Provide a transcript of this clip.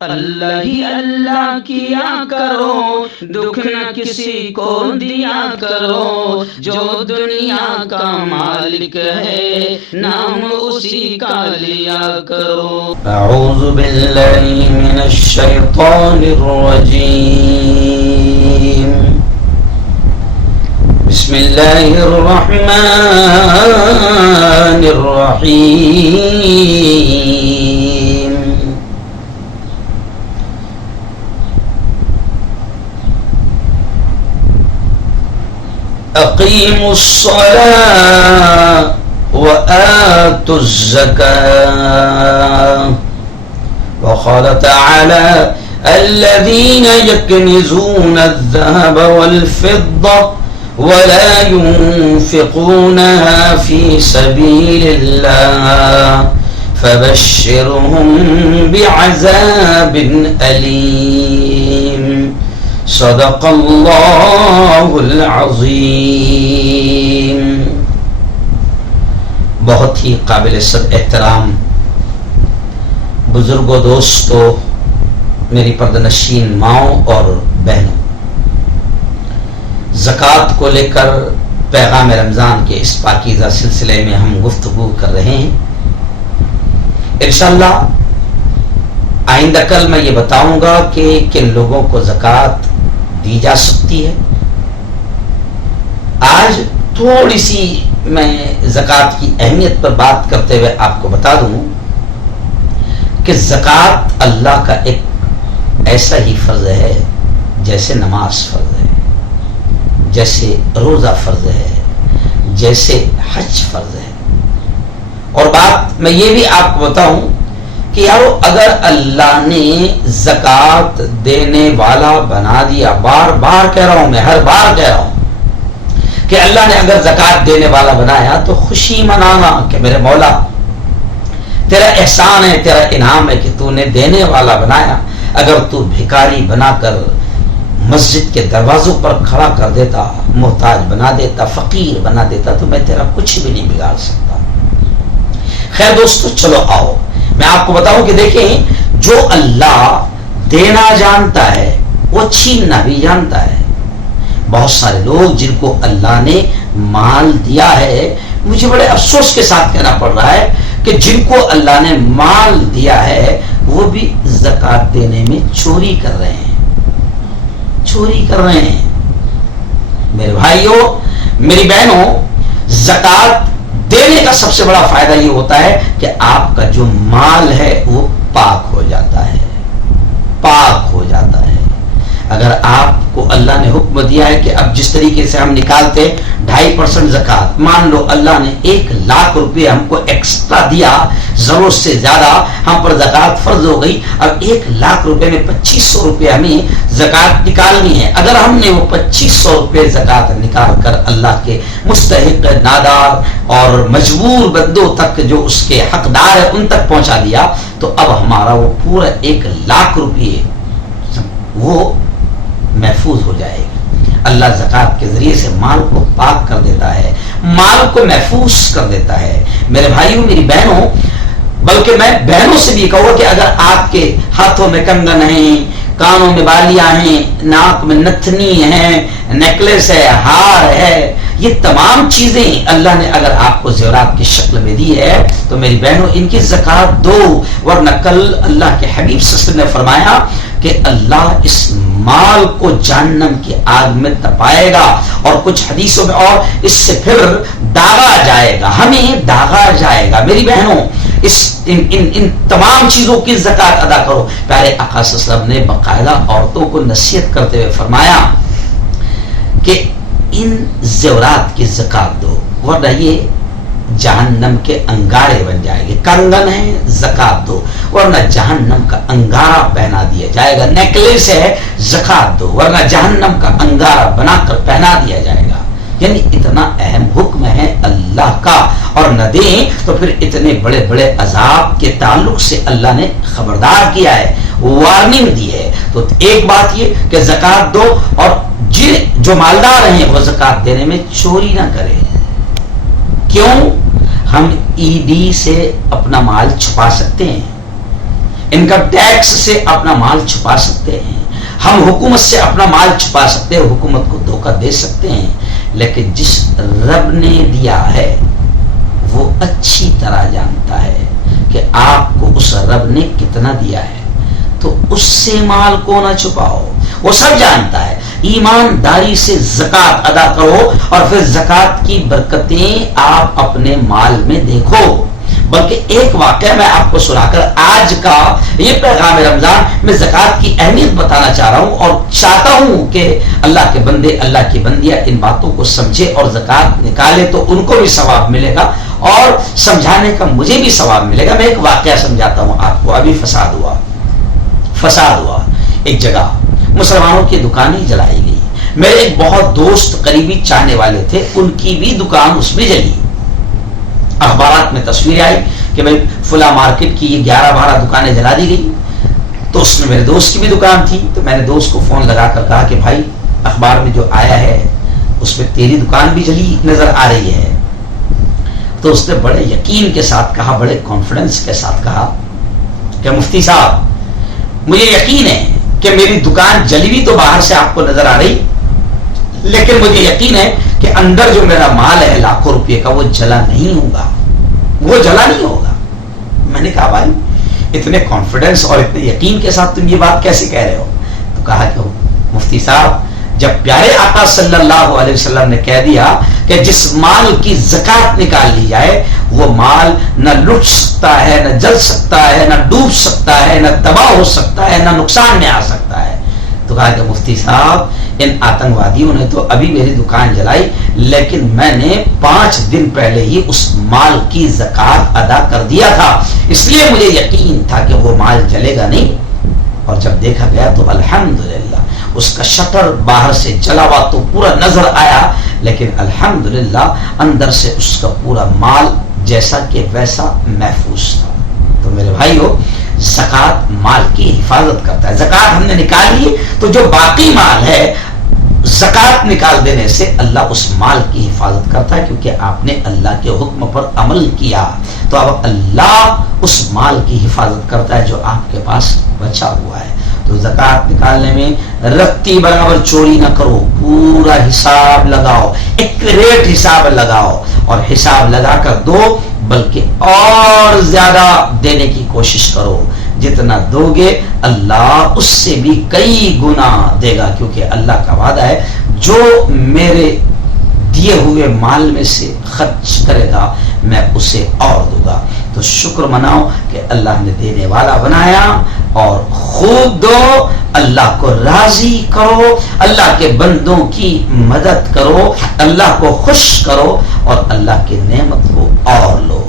اللہ ہی اللہ کیا کرو، دکھ نہ کسی کو دیا کرو، جو دنیا کا مالک ہے نام اسی کا لیا کرو۔ اعوذ باللہ من الشیطان الرجیم، بسم اللہ الرحمن الرحیم۔ اقیموا الصلاة وآتوا الزکاة، وقال تعالى الذين يكنزون الذهب والفضة ولا ينفقونها في سبيل الله فبشرهم بعذاب أليم، صدق اللہ العظیم۔ بہت ہی قابل صد احترام بزرگوں، دوستوں، میری پردنشین ماؤں اور بہنوں، زکوٰۃ کو لے کر پیغام رمضان کے اس پاکیزہ سلسلے میں ہم گفتگو کر رہے ہیں۔ انشاءاللہ آئندہ کل میں یہ بتاؤں گا کہ کن لوگوں کو زکوٰۃ دی جا سکتی ہے۔ آج تھوڑی سی میں زکوٰۃ کی اہمیت پر بات کرتے ہوئے آپ کو بتا دوں کہ زکوٰۃ اللہ کا ایک ایسا ہی فرض ہے جیسے نماز فرض ہے، جیسے روزہ فرض ہے، جیسے حج فرض ہے۔ اور بات میں یہ بھی آپ کو بتاؤں کہ یارو اگر اللہ نے زکوٰۃ دینے والا بنا دیا، بار بار کہہ رہا ہوں، میں ہر بار کہہ رہا ہوں کہ اللہ نے اگر زکوٰۃ دینے والا بنایا تو خوشی منانا کہ میرے مولا تیرا احسان ہے، تیرا انعام ہے کہ تو نے دینے والا بنایا۔ اگر تو بھکاری بنا کر مسجد کے دروازوں پر کھڑا کر دیتا، محتاج بنا دیتا، فقیر بنا دیتا، تو میں تیرا کچھ بھی نہیں بگاڑ سکتا۔ خیر دوستو، چلو آؤ میں آپ کو بتاؤں کہ دیکھیں، جو اللہ دینا جانتا ہے وہ چھیننا بھی جانتا ہے۔ بہت سارے لوگ جن کو اللہ نے مال دیا ہے، مجھے بڑے افسوس کے ساتھ کہنا پڑ رہا ہے کہ جن کو اللہ نے مال دیا ہے وہ بھی زکوٰۃ دینے میں چوری کر رہے ہیں، چوری کر رہے ہیں۔ میرے بھائیوں، میری بہنوں، زکوٰۃ دینے کا سب سے بڑا فائدہ یہ ہوتا ہے کہ آپ کا جو مال ہے وہ پاک ہو جاتا ہے، پاک ہو جاتا ہے۔ اگر آپ کو اللہ نے حکم دیا ہے کہ اب جس طریقے سے ہم نکالتے 2.5% زکوٰۃ، مان لو اللہ نے 1,00,000 روپے ہم کو ایکسٹرا دیا، ضرورت سے زیادہ ہم پر زکوٰۃ فرض ہو گئی، اب 1,00,000 روپے میں 2,500 روپے ہمیں زکوٰۃ نکالنی ہے۔ اگر ہم نے وہ 2,500 روپے زکوٰۃ نکال کر اللہ کے مستحق، نادار اور مجبور بندوں تک جو اس کے حقدار ہے ان تک پہنچا دیا، تو اب ہمارا وہ پورا 1,00,000 روپے وہ محفوظ ہو جائے گی۔ اللہ زکوٰۃ کے ذریعے سے مال کو پاک کر دیتا ہے، مال کو محفوظ کر دیتا ہے۔ میرے بھائیوں، میری بہنوں، بلکہ میں بہنوں سے بھی کہوں کہ اگر آپ کے ہاتھوں میں کنگن ہیں، کانوں میں بالیاں ہیں، ناک میں نتھنی ہیں، نیکلس ہے، ہار ہے، یہ تمام چیزیں اللہ نے اگر آپ کو زیورات کی شکل میں دی ہے تو میری بہنوں ان کی زکوٰۃ دو، ورنہ کل اللہ کے حبیب صلی اللہ علیہ وسلم نے فرمایا کہ اللہ اس مال کو جہنم کی آگ میں تپائے گا، اور کچھ حدیثوں میں اور اس سے پھر داغا جائے گا، ہمیں داغا جائے گا۔ میری بہنوں، ان تمام چیزوں کی زکوٰۃ ادا کرو۔ پیارے آقا صلی اللہ علیہ وسلم نے باقاعدہ عورتوں کو نصیحت کرتے ہوئے فرمایا کہ ان زیورات کی زکوٰۃ دو، ورنہ یہ جہنم کے انگارے بن جائے گے۔ کنگن ہے، زکوٰۃ دو، ورنہ جہنم کا انگارہ پہنا دیا جائے گا۔ نیکلیس ہے، زکوٰۃ دو، ورنہ جہنم کا انگارہ بنا کر پہنا دیا جائے گا۔ یعنی اتنا اہم حکم ہے اللہ کا، اور نہ دیں تو پھر اتنے بڑے بڑے عذاب کے تعلق سے اللہ نے خبردار کیا ہے، وارننگ دی ہے۔ تو ایک بات یہ کہ زکوٰۃ دو، اور جو مالدار ہیں وہ زکوٰۃ دینے میں چوری نہ کریں۔ کیوں؟ ہم ای ڈی سے اپنا مال چھپا سکتے ہیں، انکم ٹیکس سے اپنا مال چھپا سکتے ہیں، ہم حکومت سے اپنا مال چھپا سکتے ہیں، حکومت کو دھوکہ دے سکتے ہیں، لیکن جس رب نے دیا ہے وہ اچھی طرح جانتا ہے کہ آپ کو اس رب نے کتنا دیا ہے، تو اس سے مال کو نہ چھپاؤ، وہ سب جانتا ہے۔ ایمانداری سے زکوٰۃ ادا کرو اور پھر زکوٰۃ کی برکتیں آپ اپنے مال میں دیکھو۔ بلکہ ایک واقعہ میں آپ کو سنا کر آج کا یہ پیغام رمضان میں زکوٰۃ کی اہمیت بتانا چاہ رہا ہوں، اور چاہتا ہوں کہ اللہ کے بندے، اللہ کی بندیاں ان باتوں کو سمجھے اور زکوٰۃ نکالے، تو ان کو بھی ثواب ملے گا اور سمجھانے کا مجھے بھی ثواب ملے گا۔ میں ایک واقعہ سمجھاتا ہوں آپ کو۔ ابھی فساد ہوا ایک جگہ، مسلمانوں کی دکانیں جلائی گئی۔ میرے ایک بہت دوست قریبی چاہنے والے تھے، ان کی بھی دکان اس میں جلی۔ اخبارات میں تصویر آئی کہ بھائی فلاں مارکیٹ کی یہ 11-12 دکانیں جلا دی گئی۔ تو اس میں میرے دوست کی بھی دکان تھی، تو میں نے دوست کو فون لگا کر کہا کہ بھائی اخبار میں جو آیا ہے اس میں تیری دکان بھی جلی نظر آ رہی ہے۔ تو اس نے بڑے یقین کے ساتھ کہا، بڑے کانفیڈنس کے ساتھ کہا کہ مفتی صاحب مجھے یقین ہے کہ میری دکان جلی بھی تو باہر سے آپ کو نظر آ رہی، لیکن مجھے یقین ہے کہ اندر جو میرا مال ہے لاکھوں روپے کا وہ جلا نہیں ہوگا، وہ جلا نہیں ہوگا۔ میں نے کہا بھائی اتنے کانفیڈنس اور اتنے یقین کے ساتھ تم یہ بات کیسے کہہ رہے ہو؟ تو کہا کہ مفتی صاحب جب پیارے آقا صلی اللہ علیہ وسلم نے کہہ دیا کہ جس مال کی زکوٰۃ نکال لی جائے وہ مال نہ لٹ سکتا ہے، نہ جل سکتا ہے، نہ ڈوب سکتا ہے، نہ تباہ ہو سکتا ہے، نہ نقصان میں آ سکتا ہے۔ تو کہا کہ مفتی صاحب ان آتنکوادیوں نے تو ابھی میری دکان جلائی، لیکن میں نے 5 دن پہلے ہی اس مال کی زکوٰۃ ادا کر دیا تھا، اس لیے مجھے یقین تھا کہ وہ مال جلے گا نہیں۔ اور جب دیکھا گیا تو الحمدللہ اس کا شٹر باہر سے جلا ہوا تو پورا نظر آیا، لیکن الحمدللہ اندر سے اس کا پورا مال جیسا کہ ویسا محفوظ تھا۔ تو میرے بھائیو زکوٰۃ مال کی حفاظت کرتا ہے۔ زکوٰۃ ہم نے نکال لی تو جو باقی مال ہے زکوٰۃ نکال دینے سے اللہ اس مال کی حفاظت کرتا ہے، کیونکہ آپ نے اللہ کے حکم پر عمل کیا، تو اب اللہ اس مال کی حفاظت کرتا ہے جو آپ کے پاس بچا ہوا ہے۔ تو زکوٰۃ نکالنے میں رتی برابر چوری نہ کرو، پورا حساب لگاؤ، ایکوریٹ حساب لگاؤ، اور حساب لگا کر دو، بلکہ اور زیادہ دینے کی کوشش کرو۔ جتنا دو گے اللہ اس سے بھی کئی گنا دے گا، کیونکہ اللہ کا وعدہ ہے جو میرے دیے ہوئے مال میں سے خرچ کرے گا میں اسے اور دوں گا۔ تو شکر مناؤ کہ اللہ نے دینے والا بنایا، اور خوب دو، اللہ کو راضی کرو، اللہ کے بندوں کی مدد کرو، اللہ کو خوش کرو، اور اللہ کی نعمت کو اور لو۔